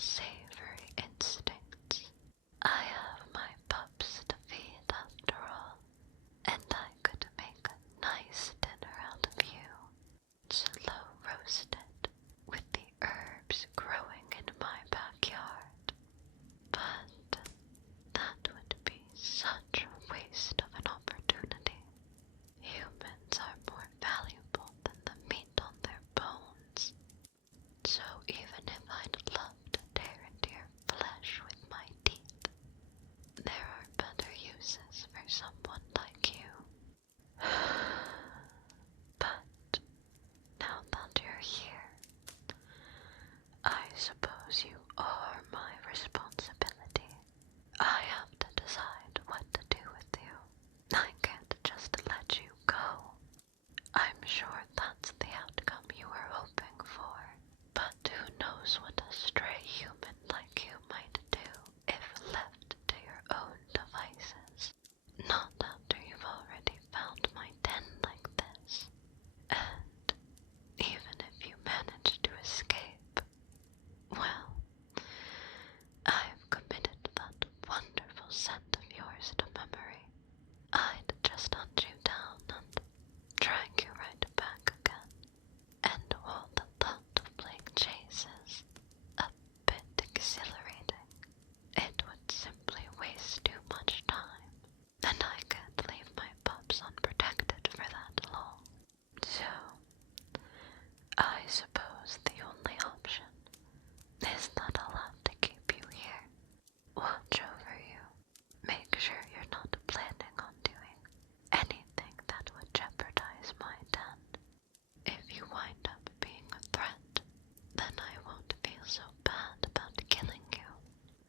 unsavory instincts. I have my pups to feed after all, and I could make a nice dinner out of you, slow roasted, with the herbs growing in my backyard. But that would be such a waste of an opportunity. Humans are more valuable than the meat on their bones. So even if I'd love to tear into your flesh with my teeth, there are better uses for someone like you. But now that you're here, I suppose you are my responsibility. I have to decide what to do with you. I can't just let you go. I'm sure that's the outcome you were hoping for, but who knows what a stray human like you might do if left to your own devices. Not after you've already found my den like this. And even if you manage to escape, well, I've committed that wonderful scent of yours to memory. I'd just hunt you down and drag you right back again. And while the thought of playing chase is a bit exhilarating, it would simply waste too much time, and I can't leave my pups unprotected for that long. So, I suppose the only option is that I'll have to keep you here, watch over you, make sure you're not planning on doing anything that would jeopardize my den. If you wind up being a threat, then I won't feel so bad about killing you.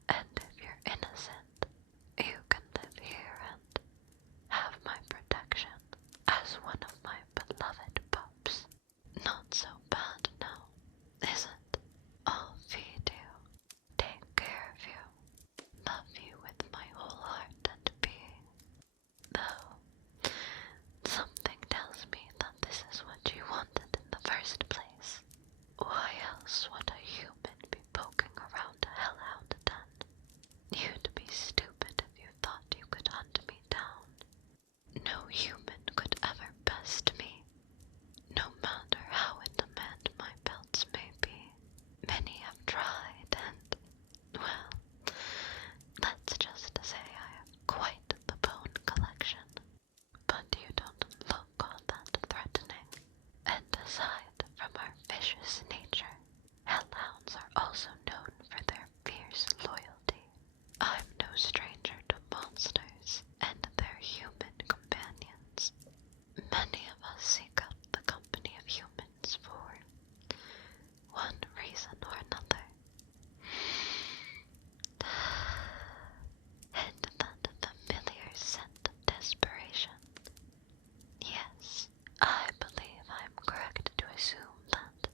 And if you're innocent, you can live here and have my protection as one of my beloved pups. Not so bad now, is it? I'll feed you, take care of you, love you with my whole heart and being. Though, something tells me that this is what you wanted in the first place. Why else would a human be poking around a hellhound den? You'd be stupid if you thought you could hunt me down. No human could ever best me, no matter how in demand my pelts may be. Many have tried and, well, let's just say I have quite the bone collection. But you don't look all that threatening. And aside from our vicious nature, hellhounds are also known for their fierce loyalty. I'm no stranger to monsters and their human companions. Many of us seek out the company of humans for one reason or another. And that familiar scent of desperation. Yes, I believe I'm correct to assume that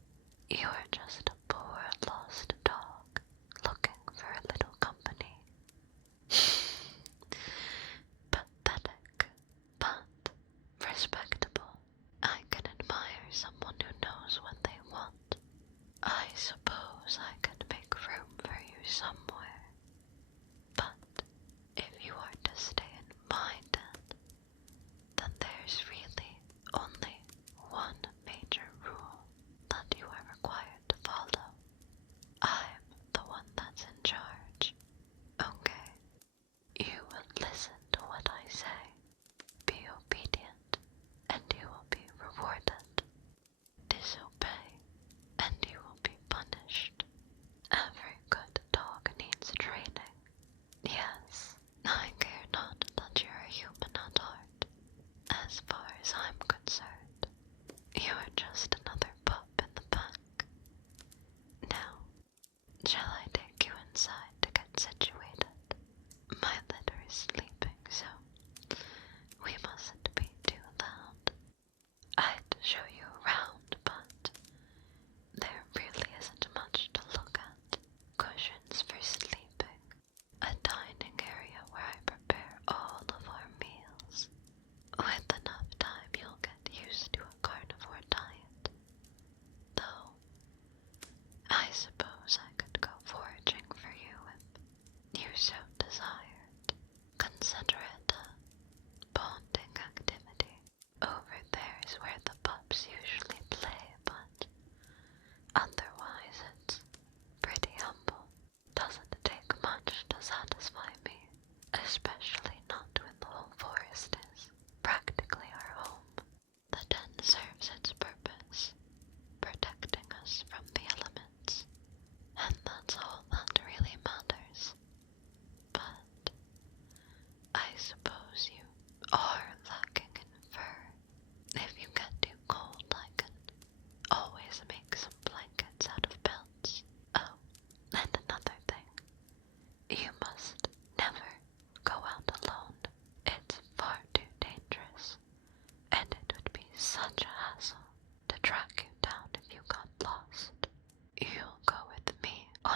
you're just a poor lost dog looking for a little company. Pathetic, but respectable. I can admire someone who knows what they want. I suppose I could make room for you somewhere. But if you are to stay in my den, then there's really only one major rule that you are required to follow. I'm the one that's in charge. Okay? You will listen to what I say, be obedient, and you will be rewarded. Disobey, and you will be punished. Every good dog needs training. Yes, I care not that you're a human at heart. As far as I'm concerned, you are just another pup in the pack. Now, shall I take you inside to get situated? My litter is sleeping, so we mustn't be too loud. I'd show you around, but there really isn't much to look at. Cushions for sleeping, a dining area where I prepare all of our meals. With enough time, you'll get used to a carnivore diet. Though, I suppose I could go foraging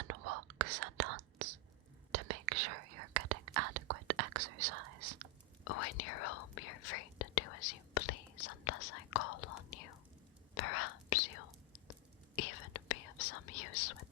on walks and hunts to make sure you're getting adequate exercise. When you're home, you're free to do as you please unless I call on you. Perhaps you'll even be of some use with